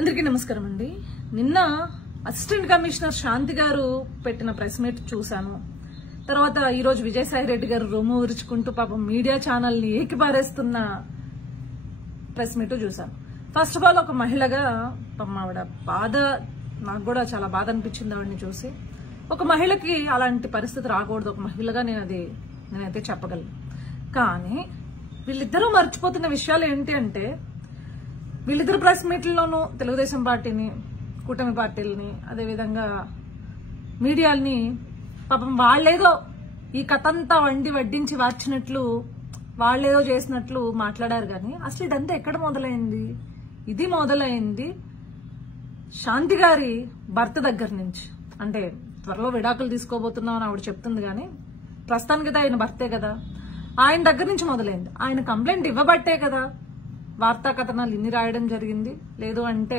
అందరికీ నమస్కారం అండి. నిన్న అసిస్టెంట్ కమిషనర్ శాంతి గారు పెట్టిన ప్రెస్ మీట్ చూశాను. తర్వాత ఈ రోజు విజయసాయి రెడ్డి గారు రొమ్ము విరుచుకుంటూ పాపం మీడియా ఛానల్ ని ఏకిపారేస్తున్న ప్రెస్ మీట్ చూశాను. ఫస్ట్ ఆఫ్ ఆల్ ఒక మహిళగా పాపం ఆవిడ బాధ నాకు కూడా చాలా బాధ అనిపించింది ఆవిడని చూసి. ఒక మహిళకి అలాంటి పరిస్థితి రాకూడదు, ఒక మహిళగా నేనైతే చెప్పగలను. కానీ వీళ్ళిద్దరూ మర్చిపోతున్న విషయాలు ఏంటి అంటే, వీళ్ళిద్దరు ప్రెస్ మీట్లలోనూ తెలుగుదేశం పార్టీని, కూటమి పార్టీలని, అదేవిధంగా మీడియాల్ని పాపం వాళ్ళేదో ఈ కథంతా వడ్డించి వార్చినట్లు, వాళ్ళేదో చేసినట్లు మాట్లాడారు. కానీ అసలు ఇదంతా ఎక్కడ మొదలైంది? ఇది మొదలైంది శాంతి గారి భర్త దగ్గర నుంచి. అంటే త్వరలో విడాకులు తీసుకోబోతున్నామని ఆవిడ చెప్తుంది, కానీ ప్రస్తుతానికి ఆయన భర్తే కదా, ఆయన దగ్గర నుంచి మొదలైంది. ఆయన కంప్లైంట్ ఇవ్వబట్టే కదా వార్తా కథనాలు ఇన్ని రాయడం జరిగింది, లేదు అంటే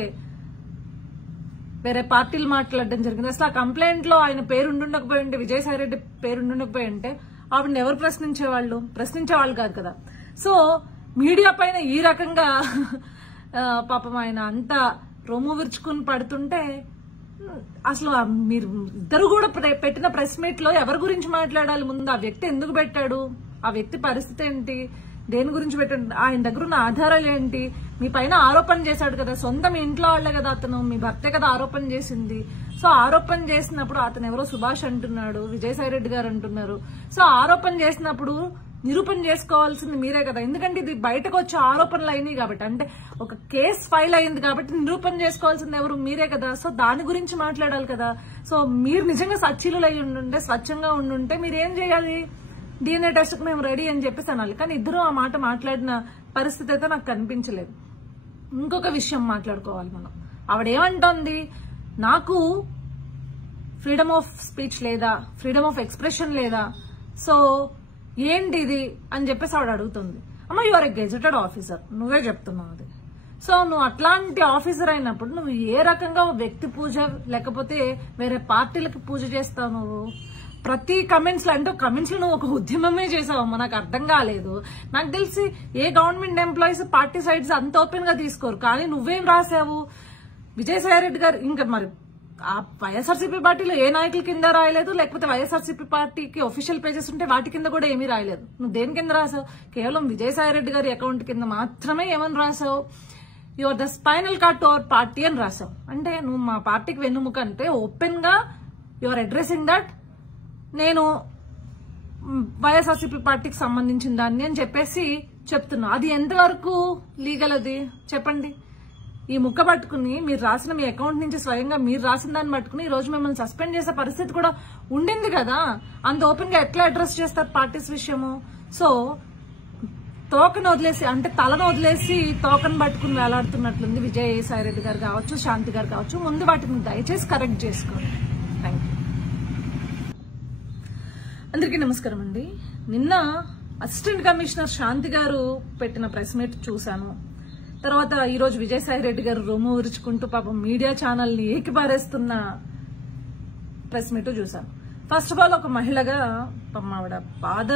వేరే పార్టీలు మాట్లాడడం జరిగింది. అసలు ఆ కంప్లైంట్ లో ఆయన పేరు ఉండుండకపోయి ఉంటే, విజయసాయి రెడ్డి పేరు ఉండుండకపోయి ఉంటే ఆవిడని ఎవరు ప్రశ్నించేవాళ్ళు కాదు కదా. సో మీడియా పైన ఈ రకంగా పాపం ఆయన అంతా రొమ్ము విరుచుకుని పడుతుంటే, అసలు మీరు ఇద్దరు కూడా పెట్టిన ప్రెస్ మీట్ లో ఎవరి గురించి మాట్లాడాలి? ముందు ఆ వ్యక్తి ఎందుకు పెట్టాడు, ఆ వ్యక్తి పరిస్థితి ఏంటి, దేని గురించి పెట్టాడు, ఆయన దగ్గర ఉన్న ఆధారాలు ఏంటి? మీ పైన ఆరోపణ చేశాడు కదా, సొంత మీ ఇంట్లో వాళ్లే కదా, అతను మీ భర్తే కదా ఆరోపణ చేసింది. సో ఆరోపణ చేసినప్పుడు అతను ఎవరో సుభాష్ అంటున్నాడు, విజయసాయి రెడ్డి గారు అంటున్నారు. సో ఆరోపణ చేసినప్పుడు నిరూపణ చేసుకోవాల్సింది మీరే కదా, ఎందుకంటే ఇది బయటకు వచ్చే ఆరోపణలు అయినాయి కాబట్టి, అంటే ఒక కేసు ఫైల్ అయింది కాబట్టి నిరూపణ చేసుకోవాల్సింది ఎవరు? మీరే కదా. సో దాని గురించి మాట్లాడాలి కదా. సో మీరు నిజంగా సచ్చీలు అయి ఉండుంటే, స్వచ్ఛంగా ఉండుంటే మీరు ఏం చేయాలి? DNA టెస్ట్ కు మేము రెడీ అని చెప్పేసి అనాలి. కానీ ఇద్దరు ఆ మాట మాట్లాడిన పరిస్థితి అయితే నాకు కనిపించలేదు. ఇంకొక విషయం మాట్లాడుకోవాలి మనం. ఆవిడేమంటోంది, నాకు ఫ్రీడమ్ ఆఫ్ స్పీచ్ లేదా, ఫ్రీడమ్ ఆఫ్ ఎక్స్ప్రెషన్ లేదా, సో ఏంటి ఇది అని చెప్పేసి ఆవిడ అడుగుతుంది. అమ్మ, you are a gazetted officer, నువ్వే చెప్తున్నావు అది. సో నువ్వు అట్లాంటి ఆఫీసర్ అయినప్పుడు నువ్వు ఏ రకంగా వ్యక్తి పూజ లేకపోతే వేరే పార్టీలకి పూజ చేస్తావు? నువ్వు ప్రతి కమెంట్స్ లో, అంటే కమెంట్స్ లో నువ్వు ఒక ఉద్యమమే చేసావమ్మా, నాకు అర్థం కాలేదు. నాకు తెలిసి ఏ గవర్నమెంట్ ఎంప్లాయీస్ పార్టీ సైడ్స్ అంత ఓపెన్ గా తీసుకోరు, కానీ నువ్వేం రాసావు? విజయసాయి రెడ్డి గారు ఇంకా మరి ఆ వైఎస్ఆర్సీపీ పార్టీలో ఏ నాయకుల కింద రాయలేదు, లేకపోతే వైఎస్ఆర్సీపీ పార్టీకి ఒఫీషియల్ పేజెస్ ఉంటే వాటి కింద కూడా ఏమీ రాయలేదు. నువ్వు దేని కింద రాసావు? కేవలం విజయసాయి రెడ్డి గారి అకౌంట్ కింద మాత్రమే ఏమని రాసావు? You are the spinal cord to our party అని రాసావు. అంటే నువ్వు మా పార్టీకి వెన్నుముక అంటే ఓపెన్ గా యు ఆర్ అడ్రెసింగ్ దట్ నేను వైఎస్ఆర్సీపీ పార్టీకి సంబంధించిన దాన్ని అని చెప్పేసి చెప్తున్నా. అది ఎంతవరకు లీగల్? అది చెప్పండి. ఈ ముక్క పట్టుకుని మీరు రాసిన, మీ అకౌంట్ నుంచి స్వయంగా మీరు రాసిన దాన్ని పట్టుకుని ఈ రోజు మిమ్మల్ని సస్పెండ్ చేసే పరిస్థితి కూడా ఉండింది కదా. అంత ఓపెన్ గా ఎట్లా అడ్రస్ చేస్తారు పార్టీస్ విషయము? సో తోకను వదిలేసి, అంటే తలను వదిలేసి తోకను పట్టుకుని వేలాడుతున్నట్లుంది విజయసాయి రెడ్డి గారు కావచ్చు, శాంతి గారు కావచ్చు. ముందు వాటిని దయచేసి కరెక్ట్ చేసుకోండి. Thank you. అందరికీ నమస్కారం అండి. నిన్న అసిస్టెంట్ కమిషనర్ శాంతి గారు పెట్టిన ప్రెస్ మీట్ చూశాను. తర్వాత ఈ రోజు విజయసాయి రెడ్డి గారు రొమ్ము విరుచుకుంటూ పాపం మీడియా ఛానల్ ని ఏకిపారేస్తున్న ప్రెస్ మీట్ చూశాను. ఫస్ట్ ఆఫ్ ఆల్ ఒక మహిళగా పాపం ఆవిడ బాధ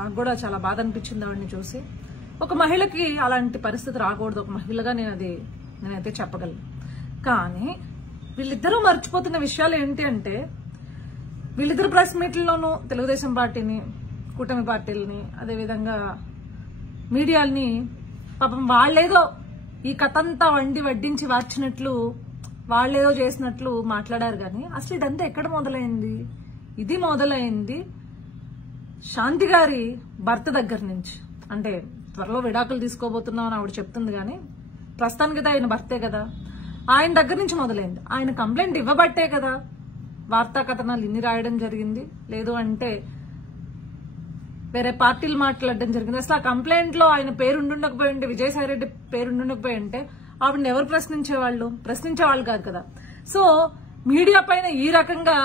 నాకు కూడా చాలా బాధ అనిపించింది ఆవిడని చూసి. ఒక మహిళకి అలాంటి పరిస్థితి రాకూడదు, ఒక మహిళగా నేనైతే చెప్పగలను. కానీ వీళ్ళిద్దరూ మర్చిపోతున్న విషయాలు ఏంటి అంటే, వీళ్ళిద్దరు ప్రెస్ మీట్లలోనూ తెలుగుదేశం పార్టీని, కూటమి పార్టీలని, అదేవిధంగా మీడియాల్ని పాపం వాళ్ళేదో ఈ కథంతా వడ్డించి వార్చినట్లు, వాళ్ళేదో చేసినట్లు మాట్లాడారు. కానీ అసలు ఇదంతా ఎక్కడ మొదలైంది? ఇది మొదలైంది శాంతి గారి భర్త దగ్గర నుంచి. అంటే త్వరలో విడాకులు తీసుకోబోతున్నామని ఆవిడ చెప్తుంది, కానీ ప్రస్తుతానికి ఆయన భర్తే కదా, ఆయన దగ్గర నుంచి మొదలైంది. ఆయన కంప్లైంట్ ఇవ్వబట్టే కదా వార్తా కథనాలు ఇన్ని రాయడం జరిగింది, లేదు అంటే వేరే పార్టీలు మాట్లాడడం జరిగింది. అసలు ఆ కంప్లైంట్ లో ఆయన పేరు ఉండుండకపోయి ఉంటే, విజయసాయి రెడ్డి పేరు ఉండుండకపోయి ఉంటే ఆవిడని ఎవరు ప్రశ్నించేవాళ్ళు కాదు కదా. సో మీడియా పైన ఈ రకంగా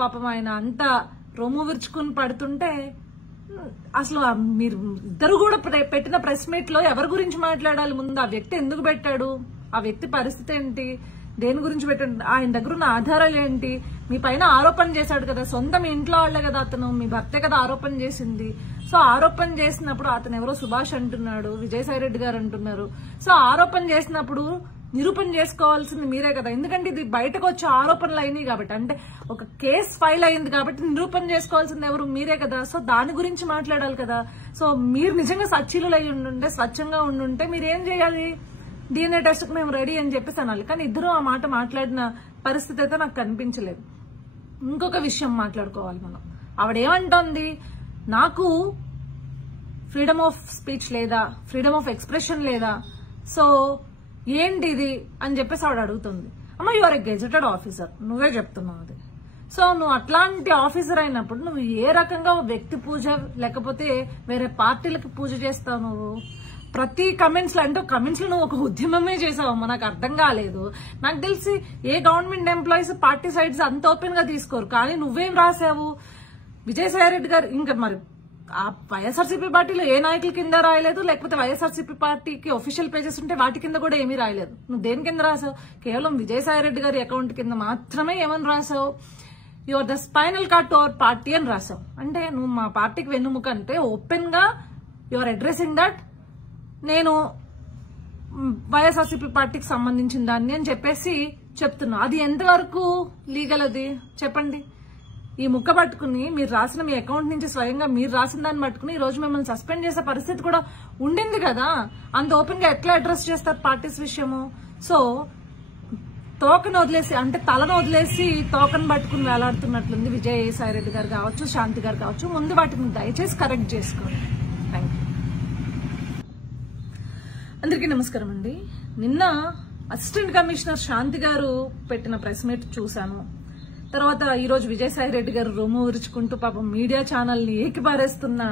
పాపం ఆయన అంతా రొమ్ము విరుచుకుని పడుతుంటే, అసలు మీరు ఇద్దరు కూడా పెట్టిన ప్రెస్ మీట్ లో ఎవరి గురించి మాట్లాడాలి? ముందు ఆ వ్యక్తి ఎందుకు పెట్టాడు, ఆ వ్యక్తి పరిస్థితి ఏంటి, దేని గురించి పెట్టండి, ఆయన దగ్గర ఉన్న ఆధారాలు ఏంటి? మీ పైన ఆరోపణ చేశాడు కదా, సొంత మీ ఇంట్లో వాళ్లే కదా, అతను మీ భర్తే కదా ఆరోపణ చేసింది. సో ఆరోపణ చేసినప్పుడు అతను ఎవరో సుభాష్ అంటున్నాడు, విజయసాయి రెడ్డి గారు అంటున్నారు. సో ఆరోపణ చేసినప్పుడు నిరూపణ చేసుకోవాల్సింది మీరే కదా. ఎందుకంటే ఇది బయటకు వచ్చే ఆరోపణలు అయినాయి కాబట్టి, అంటే ఒక కేసు ఫైల్ అయింది కాబట్టి నిరూపణ చేసుకోవాల్సింది ఎవరు? మీరే కదా. సో దాని గురించి మాట్లాడాలి కదా. సో మీరు నిజంగా సచ్చీలు అయి ఉండుంటే, స్వచ్ఛంగా ఉండుంటే మీరు ఏం చేయాలి? DNA టెస్ట్ కు మేము రెడీ అని చెప్పేసి అనాలి. కానీ ఇద్దరు ఆ మాట మాట్లాడిన పరిస్థితి అయితే నాకు కనిపించలేదు. ఇంకొక విషయం మాట్లాడుకోవాలి మనం. ఆవిడేమంటోంది, నాకు ఫ్రీడమ్ ఆఫ్ స్పీచ్ లేదా, ఫ్రీడమ్ ఆఫ్ ఎక్స్ప్రెషన్ లేదా, సో ఏంటి ఇది అని చెప్పేసి ఆవిడ అడుగుతుంది. అమ్మ, you are a gazetted officer, నువ్వే చెప్తున్నావు అది. సో నువ్వు అట్లాంటి ఆఫీసర్ అయినప్పుడు నువ్వు ఏ రకంగా వ్యక్తి పూజ లేకపోతే వేరే పార్టీలకు పూజ చేస్తావు? నువ్వు ప్రతి కమెంట్స్ లో, అంటే కమెంట్స్ లో నువ్వు ఒక ఉద్యమమే చేసావమ్మా, నాకు అర్థం కాలేదు. నాకు తెలిసి ఏ గవర్నమెంట్ ఎంప్లాయీస్ పార్టీ సైడ్స్ అంత ఓపెన్ గా తీసుకోరు. కానీ నువ్వేం రాసావు? విజయసాయి రెడ్డి గారు ఇంకా మరి ఆ వైఎస్ఆర్సీపీ పార్టీలో ఏ నాయకుల కింద రాయలేదు, లేకపోతే వైఎస్ఆర్సీపీ పార్టీకి ఒఫీషియల్ పేజెస్ ఉంటే వాటి కింద కూడా ఏమీ రాయలేదు. నువ్వు దేని కింద రాసావు? కేవలం విజయసాయి రెడ్డి గారి అకౌంట్ కింద మాత్రమే ఏమని రాసావు? You are the spinal cord to our party అని రాసావు. అంటే నువ్వు మా పార్టీకి వెన్నుముక అంటే ఓపెన్ గా యు ఆర్ అడ్రెసింగ్ దట్ నేను వైఎస్ఆర్సీపీ పార్టీకి సంబంధించిన దాన్ని అని చెప్పేసి చెప్తున్నా. అది ఎంతవరకు లీగల్? అది చెప్పండి. ఈ ముక్క పట్టుకుని మీరు రాసిన మీ అకౌంట్ నుంచి స్వయంగా మీరు రాసిన దాన్ని పట్టుకుని ఈ రోజు మిమ్మల్ని సస్పెండ్ చేసే పరిస్థితి కూడా ఉండింది కదా. అంత ఓపెన్ గా ఎట్లా అడ్రస్ చేస్తారు పార్టీస్ విషయము? సో తోకను వదిలేసి, అంటే తలను వదిలేసి తోకను పట్టుకుని వేలాడుతున్నట్లుంది విజయసాయి రెడ్డి గారు కావచ్చు, శాంతి గారు కావచ్చు. ముందు వాటిని దయచేసి కరెక్ట్ చేసుకోండి. Thank you. అందరికీ నమస్కారం అండి. నిన్న అసిస్టెంట్ కమిషనర్ శాంతి గారు పెట్టిన ప్రెస్ మీట్ చూశాను. తర్వాత ఈరోజు విజయసాయి రెడ్డి గారు రొమ్ము విరుచుకుంటూ పాపం మీడియా ఛానల్ ని ఏకిపారేస్తున్న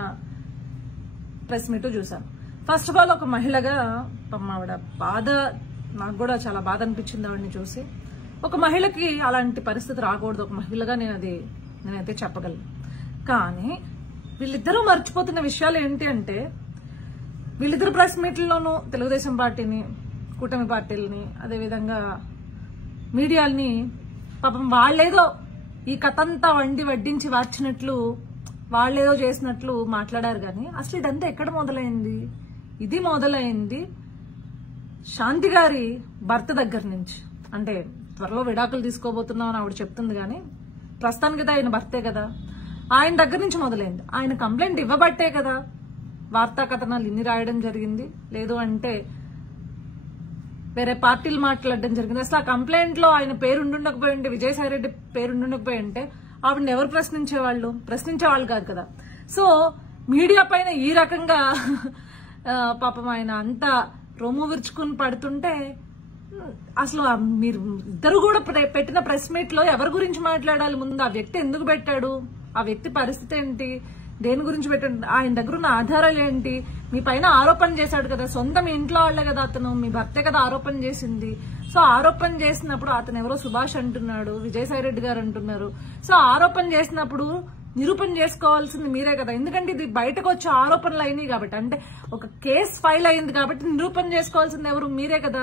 ప్రెస్ మీట్ చూశాను. ఫస్ట్ ఆఫ్ ఆల్ ఒక మహిళగా పాపం ఆవిడ బాధ, నాకు కూడా చాలా బాధ అనిపించింది ఆవిడని చూసి. ఒక మహిళకి అలాంటి పరిస్థితి రాకూడదు, ఒక మహిళగా నేనైతే చెప్పగలను. కానీ వీళ్ళిద్దరూ మర్చిపోతున్న విషయాలు ఏంటి అంటే, వీళ్ళిద్దరు ప్రెస్ మీట్లలోనూ తెలుగుదేశం పార్టీని, కూటమి పార్టీలని, అదేవిధంగా మీడియాల్ని పాపం వాళ్ళేదో ఈ కథంతా వడ్డించి వార్చినట్లు, వాళ్ళేదో చేసినట్లు మాట్లాడారు. కానీ అసలు ఇదంతా ఎక్కడ మొదలైంది? ఇది మొదలైంది శాంతి గారి భర్త దగ్గర నుంచి. అంటే త్వరలో విడాకులు తీసుకోబోతున్నాం అని ఆవిడ చెప్తుంది, కానీ ప్రస్తుతానికి ఆయన భర్తే కదా. ఆయన దగ్గర నుంచి మొదలైంది. ఆయన కంప్లైంట్ ఇవ్వబట్టే కదా వార్తా కథనాలు ఇన్ని రాయడం జరిగింది. లేదు అంటే వేరే పార్టీలు మాట్లాడడం జరిగింది. అసలు ఆ కంప్లైంట్ లో ఆయన పేరుండకపోయి ఉంటే, విజయసాయి రెడ్డి పేరుండకపోయి ఉంటే ఆవిడని ఎవరు ప్రశ్నించేవాళ్ళు కాదు కదా. సో మీడియా పైన ఈ రకంగా పాపం ఆయన అంతా రొమ్ము విరుచుకుని పడుతుంటే, అసలు మీరు ఇద్దరు కూడా పెట్టిన ప్రెస్ మీట్ లో ఎవరి గురించి మాట్లాడాలి? ముందు ఆ వ్యక్తి ఎందుకు పెట్టాడు, ఆ వ్యక్తి పరిస్థితి ఏంటి, దేని గురించి పెట్టండి, ఆయన దగ్గర ఉన్న ఆధారాలు ఏంటి? మీ పైన ఆరోపణ చేశాడు కదా, సొంత మీ ఇంట్లో వాళ్లే కదా, అతను మీ భర్తే కదా ఆరోపణ చేసింది. సో ఆరోపణ చేసినప్పుడు అతను ఎవరో సుభాష్ అంటున్నాడు, విజయసాయి రెడ్డి గారు అంటున్నారు. సో ఆరోపణ చేసినప్పుడు నిరూపణ చేసుకోవాల్సింది మీరే కదా. ఎందుకంటే ఇది బయటకు వచ్చే ఆరోపణలు అయినాయి కాబట్టి, అంటే ఒక కేసు ఫైల్ అయింది కాబట్టి నిరూపణ చేసుకోవాల్సింది ఎవరు? మీరే కదా.